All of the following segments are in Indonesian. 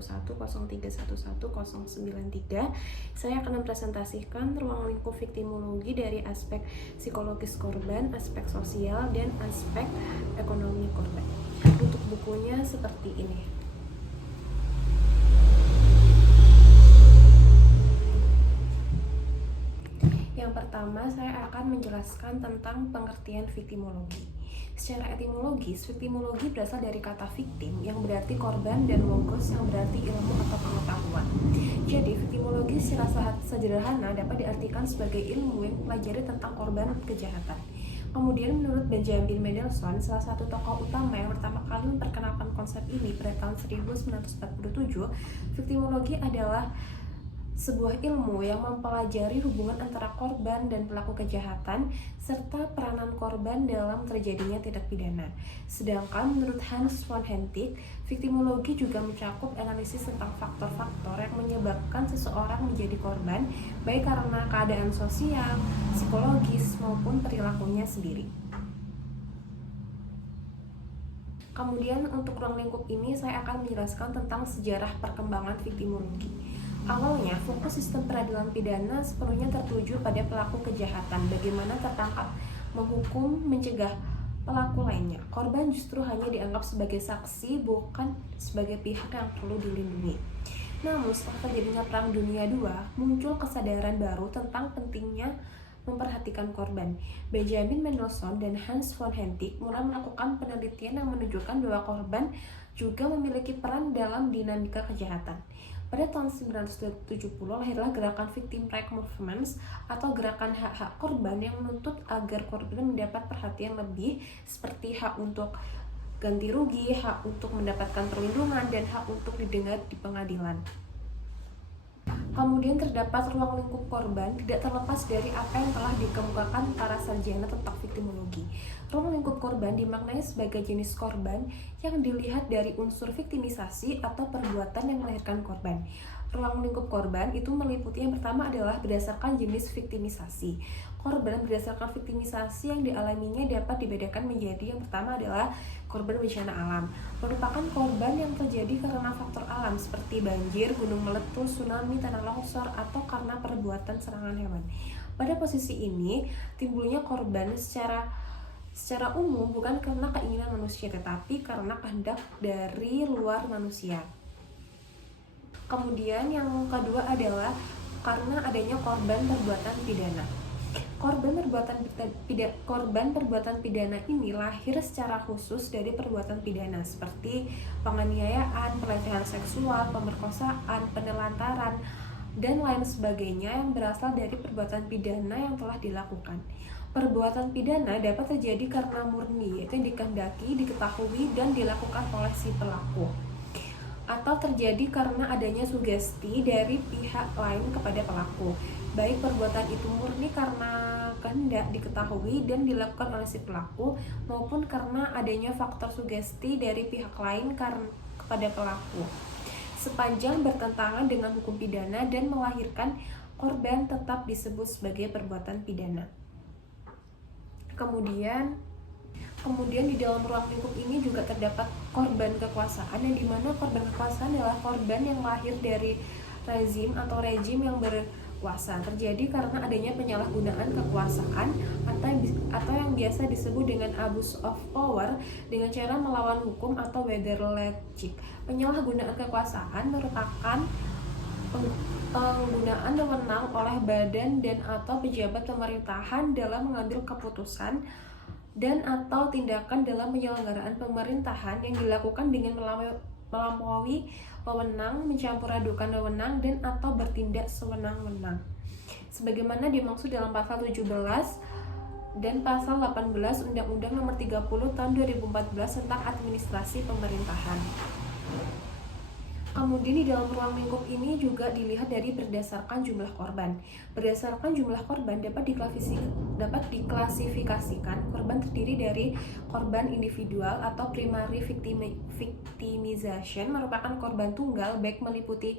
0311031193. Saya akan mempresentasikan ruang lingkup viktimologi dari aspek psikologis korban, aspek sosial, dan aspek ekonomi korban. Untuk bukunya seperti ini. Yang pertama, saya akan menjelaskan tentang pengertian viktimologi. Secara etimologis, viktimologi berasal dari kata victim yang berarti korban dan logos yang berarti ilmu atau pengetahuan. Jadi, viktimologi secara sederhana dapat diartikan sebagai ilmu yang mempelajari tentang korban kejahatan. Kemudian menurut Benjamin Mendelssohn, salah satu tokoh utama yang pertama kali memperkenalkan konsep ini pada tahun 1947, viktimologi adalah sebuah ilmu yang mempelajari hubungan antara korban dan pelaku kejahatan serta peranan korban dalam terjadinya tindak pidana. Sedangkan menurut Hans von Hentig, viktimologi juga mencakup analisis tentang faktor-faktor yang menyebabkan seseorang menjadi korban, baik karena keadaan sosial, psikologis, maupun perilakunya sendiri. Kemudian untuk ruang lingkup ini saya akan menjelaskan tentang sejarah perkembangan viktimologi. Awalnya, fokus sistem peradilan pidana sepenuhnya tertuju pada pelaku kejahatan, bagaimana tertangkap, menghukum, mencegah pelaku lainnya. Korban justru hanya dianggap sebagai saksi, bukan sebagai pihak yang perlu dilindungi. Namun, setelah terjadinya Perang Dunia II, muncul kesadaran baru tentang pentingnya memperhatikan korban. Benjamin Mendelssohn dan Hans von Hentig mulai melakukan penelitian yang menunjukkan bahwa korban juga memiliki peran dalam dinamika kejahatan. Pada tahun 1970 lahirlah gerakan Victim Rights Movement atau gerakan hak-hak korban yang menuntut agar korban mendapat perhatian lebih seperti hak untuk ganti rugi, hak untuk mendapatkan perlindungan, dan hak untuk didengar di pengadilan. Kemudian terdapat ruang lingkup korban tidak terlepas dari apa yang telah dikemukakan para sarjana tentang viktimologi. Ruang lingkup korban dimaknai sebagai jenis korban yang dilihat dari unsur viktimisasi atau perbuatan yang melahirkan korban. Ruang lingkup korban itu meliputi yang pertama adalah berdasarkan jenis viktimisasi. Korban berdasarkan viktimisasi yang dialaminya dapat dibedakan menjadi yang pertama adalah korban bencana alam, merupakan korban yang terjadi karena faktor alam seperti banjir, gunung meletus, tsunami, tanah longsor, atau karena perbuatan serangan hewan. Pada posisi ini, timbulnya korban secara umum bukan karena keinginan manusia, tetapi karena kehendak dari luar manusia. Kemudian yang kedua adalah karena adanya korban perbuatan pidana. Korban perbuatan pidana ini lahir secara khusus dari perbuatan pidana seperti penganiayaan, pelecehan seksual, pemerkosaan, penelantaran, dan lain sebagainya yang berasal dari perbuatan pidana yang telah dilakukan. Perbuatan pidana dapat terjadi karena murni, yaitu yang dikehendaki, diketahui, dan dilakukan oleh si pelaku, atau terjadi karena adanya sugesti dari pihak lain kepada pelaku, baik perbuatan itu murni karena kehendak, diketahui, dan dilakukan oleh si pelaku, maupun karena adanya faktor sugesti dari pihak lain kepada pelaku, sepanjang bertentangan dengan hukum pidana dan melahirkan korban tetap disebut sebagai perbuatan pidana. Kemudian di dalam ruang lingkup ini juga terdapat korban kekuasaan, yang dimana korban kekuasaan adalah korban yang lahir dari rezim atau rejim yang berkuasa, terjadi karena adanya penyalahgunaan kekuasaan atau yang biasa disebut dengan abuse of power dengan cara melawan hukum atau wederrechtlich. Penyalahgunaan kekuasaan merupakan penggunaan wewenang oleh badan dan atau pejabat pemerintahan dalam mengambil keputusan dan atau tindakan dalam penyelenggaraan pemerintahan yang dilakukan dengan melampaui wewenang, mencampur adukan wewenang, dan atau bertindak sewenang-wenang, sebagaimana dimaksud dalam pasal 17 dan pasal 18 Undang-Undang Nomor 30 Tahun 2014 tentang Administrasi Pemerintahan. Kemudian di dalam ruang lingkup ini juga dilihat dari berdasarkan jumlah korban. Berdasarkan jumlah korban dapat diklasifikasikan korban terdiri dari korban individual atau primary victimization, merupakan korban tunggal baik meliputi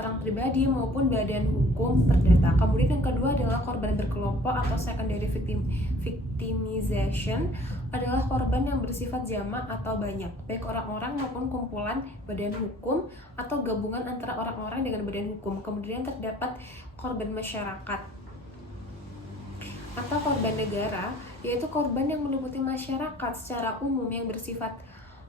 orang pribadi maupun badan hukum perdata. Kemudian yang kedua adalah korban berkelompok atau secondary victimization, adalah korban yang bersifat jamak atau banyak, baik orang-orang maupun kumpulan badan hukum atau gabungan antara orang-orang dengan badan hukum. Kemudian terdapat korban masyarakat atau korban negara, yaitu korban yang meliputi masyarakat secara umum yang bersifat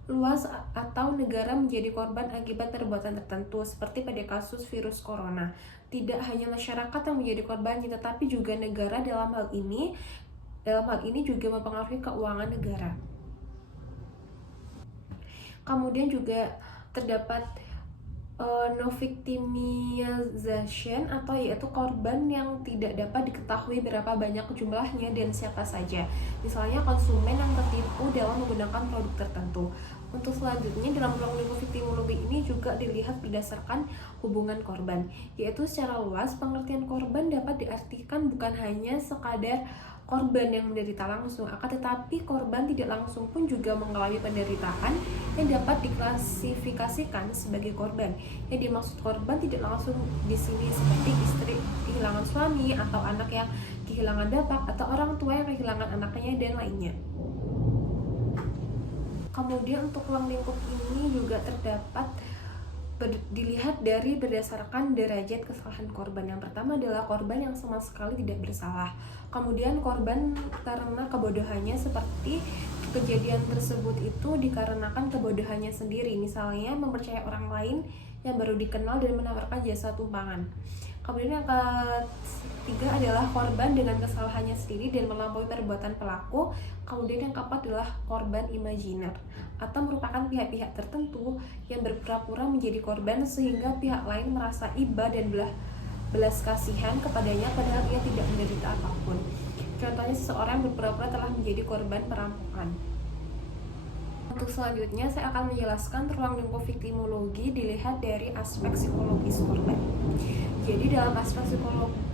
luas atau negara menjadi korban akibat perbuatan tertentu, seperti pada kasus virus corona. Tidak hanya masyarakat yang menjadi korbannya, tetapi juga negara dalam hal ini juga mempengaruhi keuangan negara. Kemudian juga terdapat no victimization, atau yaitu korban yang tidak dapat diketahui berapa banyak jumlahnya dan siapa saja. Misalnya konsumen yang tertipu dalam menggunakan produk tertentu. Untuk selanjutnya, dalam ruang lingkup victimologi ini juga dilihat berdasarkan hubungan korban, yaitu secara luas pengertian korban dapat diartikan bukan hanya sekadar korban yang menderita langsung, akan tetapi korban tidak langsung pun juga mengalami penderitaan yang dapat diklasifikasikan sebagai korban. Yang dimaksud korban tidak langsung di sini seperti istri kehilangan suami, atau anak yang kehilangan bapak, atau orang tua yang kehilangan anaknya dan lainnya. Kemudian untuk ruang lingkup ini juga terdapat dilihat dari berdasarkan derajat kesalahan korban. Yang pertama adalah korban yang sama sekali tidak bersalah. Kemudian korban karena kebodohannya, seperti kejadian tersebut itu dikarenakan kebodohannya sendiri, misalnya mempercayai orang lain yang baru dikenal dan menawarkan jasa tumpangan. Kemudian yang ketiga adalah korban dengan kesalahannya sendiri dan melampaui perbuatan pelaku. Kemudian yang keempat adalah korban imajiner, atau merupakan pihak-pihak tertentu yang berpura-pura menjadi korban sehingga pihak lain merasa iba dan belas kasihan kepadanya padahal ia tidak menderita apapun. Contohnya seseorang berpura-pura telah menjadi korban perampokan. Untuk selanjutnya, saya akan menjelaskan ruang lingkup victimologi dilihat dari aspek psikologis korban. Jadi dalam aspek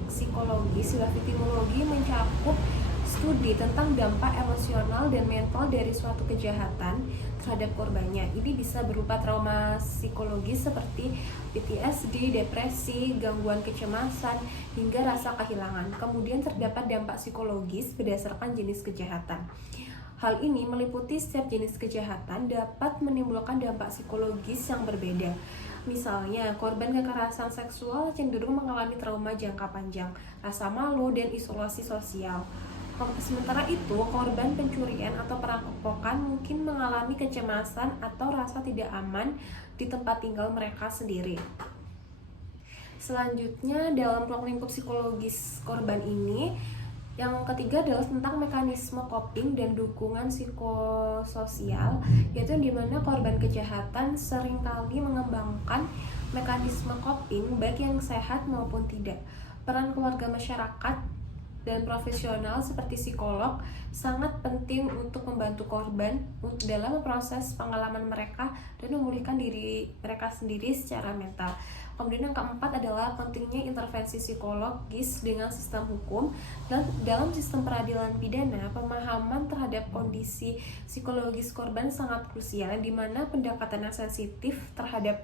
psikologis, victimologi mencakup studi tentang dampak emosional dan mental dari suatu kejahatan terhadap korbannya. Ini bisa berupa trauma psikologis seperti PTSD, depresi, gangguan kecemasan, hingga rasa kehilangan. Kemudian terdapat dampak psikologis berdasarkan jenis kejahatan. Hal ini meliputi setiap jenis kejahatan dapat menimbulkan dampak psikologis yang berbeda. Misalnya, korban kekerasan seksual cenderung mengalami trauma jangka panjang, rasa malu, dan isolasi sosial. Sementara itu, korban pencurian atau perampokan mungkin mengalami kecemasan atau rasa tidak aman di tempat tinggal mereka sendiri. Selanjutnya, dalam ruang lingkup psikologis korban ini, yang ketiga adalah tentang mekanisme coping dan dukungan psikososial, yaitu di mana korban kejahatan seringkali mengembangkan mekanisme coping baik yang sehat maupun tidak. Peran keluarga, masyarakat, dan profesional seperti psikolog sangat penting untuk membantu korban dalam proses pengalaman mereka dan memulihkan diri mereka sendiri secara mental. Kemudian yang keempat adalah pentingnya intervensi psikologis dengan sistem hukum. Dan dalam sistem peradilan pidana, pemahaman terhadap kondisi psikologis korban sangat krusial, di mana pendekatan yang sensitif terhadap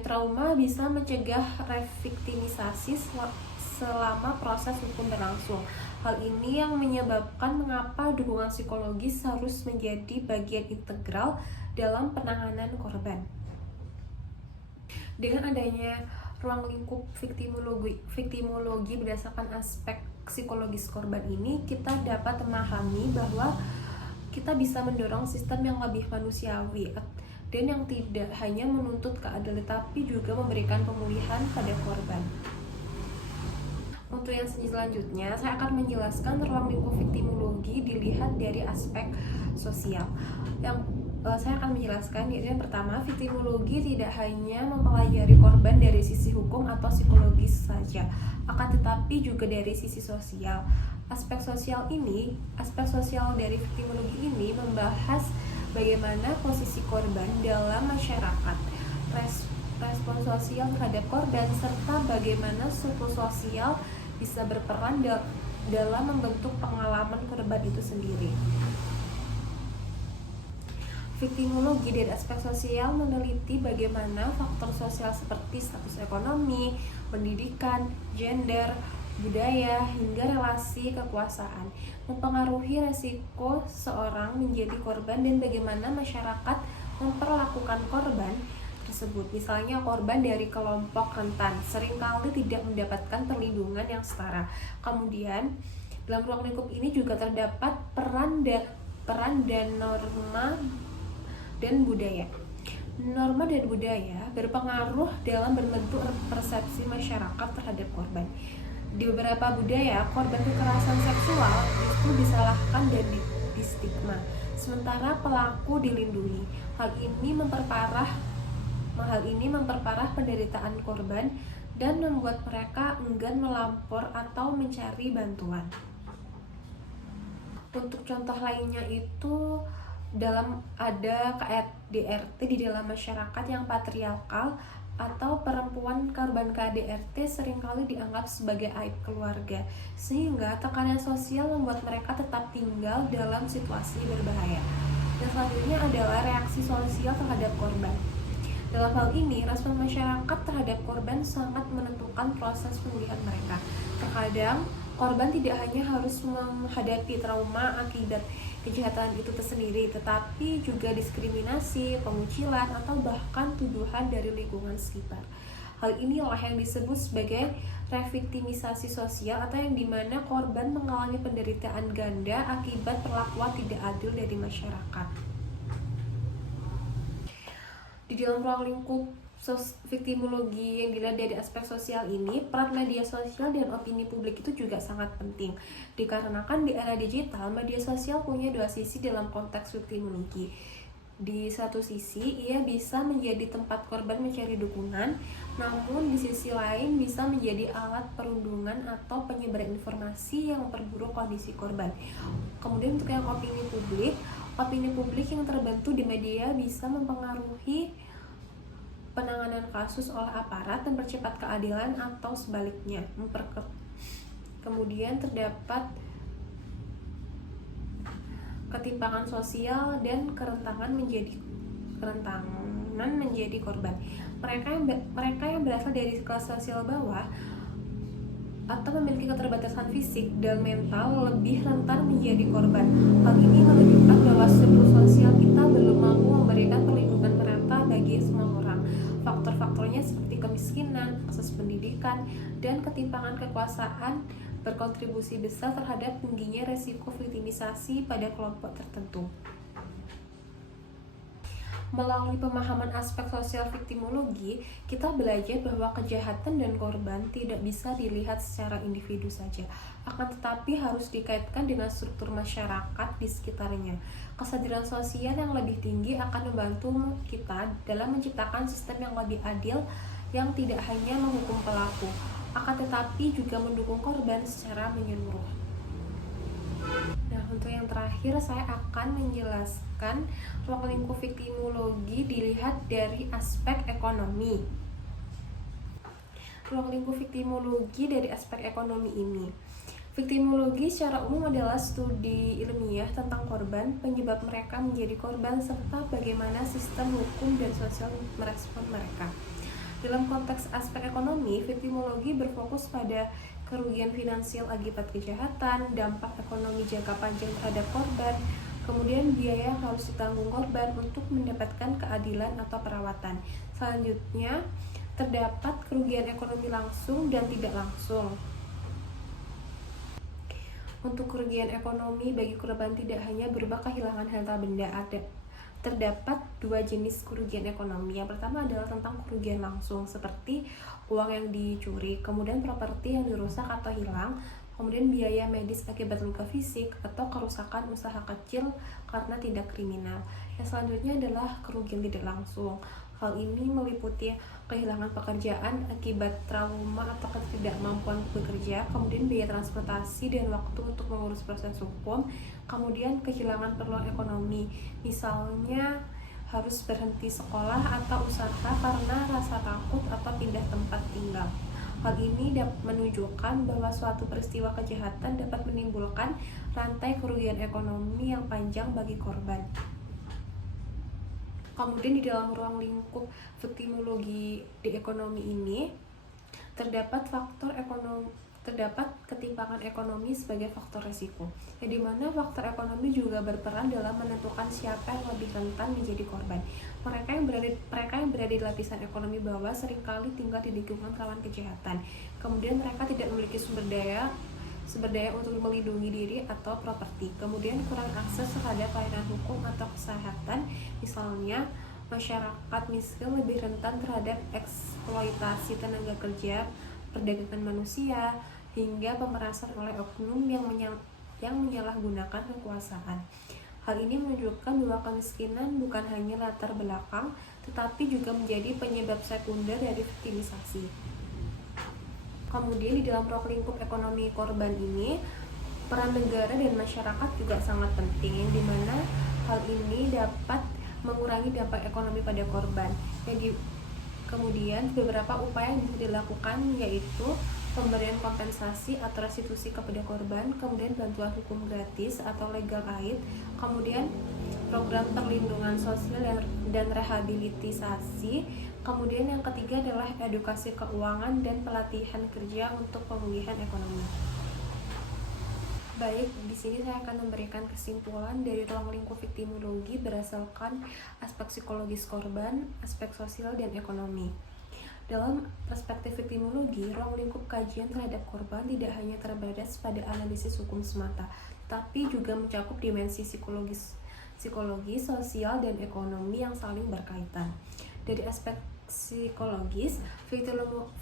trauma bisa mencegah reviktimisasi selama proses hukum berlangsung. Hal ini yang menyebabkan mengapa dukungan psikologis harus menjadi bagian integral dalam penanganan korban. Dengan adanya ruang lingkup victimologi berdasarkan aspek psikologis korban ini, kita dapat memahami bahwa kita bisa mendorong sistem yang lebih manusiawi dan yang tidak hanya menuntut keadilan tapi juga memberikan pemulihan pada korban. Untuk yang selanjutnya, saya akan menjelaskan ruang lingkup victimologi dilihat dari aspek sosial. Saya akan menjelaskan, yaitu yang pertama, victimologi tidak hanya mempelajari korban dari sisi hukum atau psikologis saja, akan tetapi juga dari sisi sosial. Aspek sosial dari victimologi ini membahas bagaimana posisi korban dalam masyarakat, respon sosial terhadap korban, serta bagaimana struktur sosial bisa berperan dalam membentuk pengalaman korban itu sendiri. Viktimologi dari aspek sosial meneliti bagaimana faktor sosial seperti status ekonomi, pendidikan, gender, budaya, hingga relasi kekuasaan mempengaruhi resiko seorang menjadi korban dan bagaimana masyarakat memperlakukan korban tersebut. Misalnya korban dari kelompok rentan seringkali tidak mendapatkan perlindungan yang setara. Kemudian dalam ruang lingkup ini juga terdapat peran dan norma dan budaya. Norma dan budaya berpengaruh dalam membentuk persepsi masyarakat terhadap korban. Di beberapa budaya, korban kekerasan seksual justru disalahkan dan distigma, sementara pelaku dilindungi. Hal ini memperparah penderitaan korban dan membuat mereka enggan melapor atau mencari bantuan. Untuk contoh lainnya itu ada KDRT di dalam masyarakat yang patriarkal atau perempuan korban KDRT seringkali dianggap sebagai aib keluarga, sehingga tekanan sosial membuat mereka tetap tinggal dalam situasi berbahaya. Dan selanjutnya adalah reaksi sosial terhadap korban. Dalam hal ini, respon masyarakat terhadap korban sangat menentukan proses pemulihan mereka. Terkadang, korban tidak hanya harus menghadapi trauma akibat kejahatan itu tersendiri, tetapi juga diskriminasi, pengucilan, atau bahkan tuduhan dari lingkungan sekitar. Hal inilah yang disebut sebagai reviktimisasi sosial, atau yang dimana korban mengalami penderitaan ganda akibat perlakuan tidak adil dari masyarakat. Di dalam ruang lingkup viktimologi yang dilihat dari aspek sosial ini, peran media sosial dan opini publik itu juga sangat penting. Dikarenakan di era digital, media sosial punya dua sisi dalam konteks viktimologi. Di satu sisi, ia bisa menjadi tempat korban mencari dukungan, namun di sisi lain bisa menjadi alat perundungan atau penyebaran informasi yang memperburuk kondisi korban. Kemudian untuk yang opini publik yang terbentuk di media bisa mempengaruhi penanganan kasus oleh aparat dan mempercepat keadilan atau sebaliknya. Kemudian terdapat ketimpangan sosial dan kerentanan menjadi korban. Mereka yang berasal dari kelas sosial bawah atau memiliki keterbatasan fisik dan mental lebih rentan menjadi korban. Hal ini menunjukkan bahwa struktur sosial kita belum mampu memberikan perlindungan merata bagi semua orang. Faktor-faktornya seperti kemiskinan, akses pendidikan, dan ketimpangan kekuasaan berkontribusi besar terhadap tingginya resiko viktimisasi pada kelompok tertentu. Melalui pemahaman aspek sosial viktimologi, kita belajar bahwa kejahatan dan korban tidak bisa dilihat secara individu saja, akan tetapi harus dikaitkan dengan struktur masyarakat di sekitarnya. Kesadaran sosial yang lebih tinggi akan membantu kita dalam menciptakan sistem yang lebih adil, yang tidak hanya menghukum pelaku, akan tetapi juga mendukung korban secara menyeluruh. Nah, untuk yang terakhir saya akan menjelaskan ruang lingkup viktimologi dilihat dari aspek ekonomi. Ruang lingkup viktimologi dari aspek ekonomi ini. Viktimologi secara umum adalah studi ilmiah tentang korban, penyebab mereka menjadi korban, serta bagaimana sistem hukum dan sosial merespon mereka. Dalam konteks aspek ekonomi, viktimologi berfokus pada kerugian finansial akibat kejahatan, dampak ekonomi jangka panjang terhadap korban, kemudian biaya yang harus ditanggung korban untuk mendapatkan keadilan atau perawatan. Selanjutnya, terdapat kerugian ekonomi langsung dan tidak langsung. Untuk kerugian ekonomi bagi korban tidak hanya berupa kehilangan harta benda, terdapat dua jenis kerugian ekonomi. Yang pertama adalah tentang kerugian langsung, seperti uang yang dicuri, kemudian properti yang dirusak atau hilang, kemudian biaya medis akibat luka fisik, atau kerusakan usaha kecil karena tindak kriminal. Yang selanjutnya adalah kerugian tidak langsung. Hal ini meliputi kehilangan pekerjaan akibat trauma atau ketidakmampuan bekerja, kemudian biaya transportasi dan waktu untuk mengurus proses hukum, kemudian kehilangan peluang ekonomi, misalnya harus berhenti sekolah atau usaha karena rasa takut atau pindah tempat tinggal. Hal ini dapat menunjukkan bahwa suatu peristiwa kejahatan dapat menimbulkan rantai kerugian ekonomi yang panjang bagi korban. Kemudian di dalam ruang lingkup viktimologi di ekonomi ini terdapat ketimpangan ekonomi sebagai faktor resiko, di mana faktor ekonomi juga berperan dalam menentukan siapa yang lebih rentan menjadi korban. Mereka yang berada di lapisan ekonomi bawah seringkali tinggal di lingkungan rawan kejahatan. Kemudian mereka tidak memiliki sumber daya untuk melindungi diri atau properti. Kemudian kurang akses terhadap pelayanan hukum atau kesehatan. Misalnya, masyarakat miskin lebih rentan terhadap eksploitasi tenaga kerja, perdagangan manusia, hingga pemerasan oleh oknum yang menyalahgunakan kekuasaan. Hal ini menunjukkan bahwa kemiskinan bukan hanya latar belakang, tetapi juga menjadi penyebab sekunder dari viktimisasi. Kemudian di dalam ruang lingkup ekonomi korban ini, peran negara dan masyarakat juga sangat penting, di mana hal ini dapat mengurangi dampak ekonomi pada korban. Kemudian beberapa upaya yang bisa dilakukan yaitu pemberian kompensasi atau restitusi kepada korban, kemudian bantuan hukum gratis atau legal aid, kemudian program perlindungan sosial dan rehabilitisasi, kemudian yang ketiga adalah edukasi keuangan dan pelatihan kerja untuk pemulihan ekonomi. Baik, di sini saya akan memberikan kesimpulan dari ruang lingkup viktimologi berdasarkan aspek psikologis korban, aspek sosial, dan ekonomi. Dalam perspektif viktimologi, ruang lingkup kajian terhadap korban tidak hanya terbatas pada analisis hukum semata, tapi juga mencakup dimensi psikologis, sosial, dan ekonomi yang saling berkaitan. Dari aspek psikologis,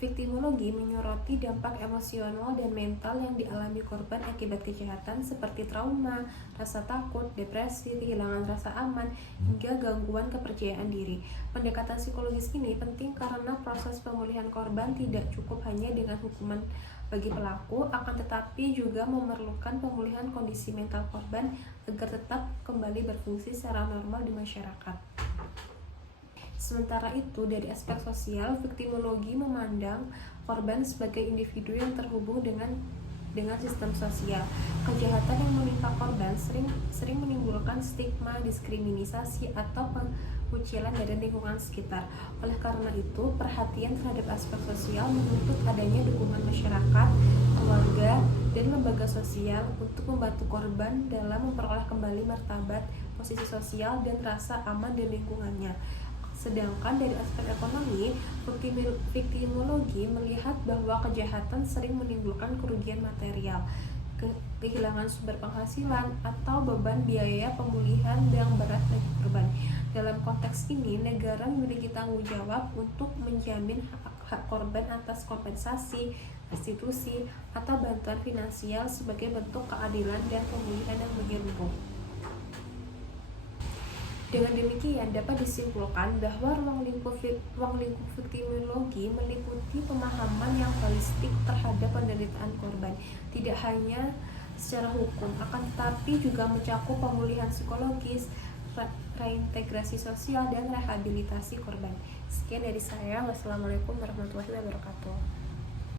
viktimologi menyoroti dampak emosional dan mental yang dialami korban akibat kejahatan seperti trauma, rasa takut, depresi, kehilangan rasa aman, hingga gangguan kepercayaan diri. Pendekatan psikologis ini penting karena proses pemulihan korban tidak cukup hanya dengan hukuman bagi pelaku, akan tetapi juga memerlukan pemulihan kondisi mental korban agar tetap kembali berfungsi secara normal di masyarakat. Sementara itu, dari aspek sosial, viktimologi memandang korban sebagai individu yang terhubung dengan sistem sosial. Kejahatan yang menimpa korban sering menimbulkan stigma, diskriminasi, atau pengucilan dari lingkungan sekitar. Oleh karena itu, perhatian terhadap aspek sosial menuntut adanya dukungan masyarakat, keluarga, dan lembaga sosial untuk membantu korban dalam memperoleh kembali martabat, posisi sosial, dan rasa aman di lingkungannya. Sedangkan dari aspek ekonomi, viktimologi melihat bahwa kejahatan sering menimbulkan kerugian material, kehilangan sumber penghasilan, atau beban biaya pemulihan yang berat bagi korban. Dalam konteks ini, negara memiliki tanggung jawab untuk menjamin hak korban atas kompensasi, restitusi, atau bantuan finansial sebagai bentuk keadilan dan pemulihan yang menyeluruh. Dengan demikian, dapat disimpulkan bahwa ruang lingkup viktimologi meliputi pemahaman yang holistik terhadap penderitaan korban, tidak hanya secara hukum, akan tetapi juga mencakup pemulihan psikologis, reintegrasi sosial, dan rehabilitasi korban. Sekian dari saya. Wassalamualaikum warahmatullahi wabarakatuh.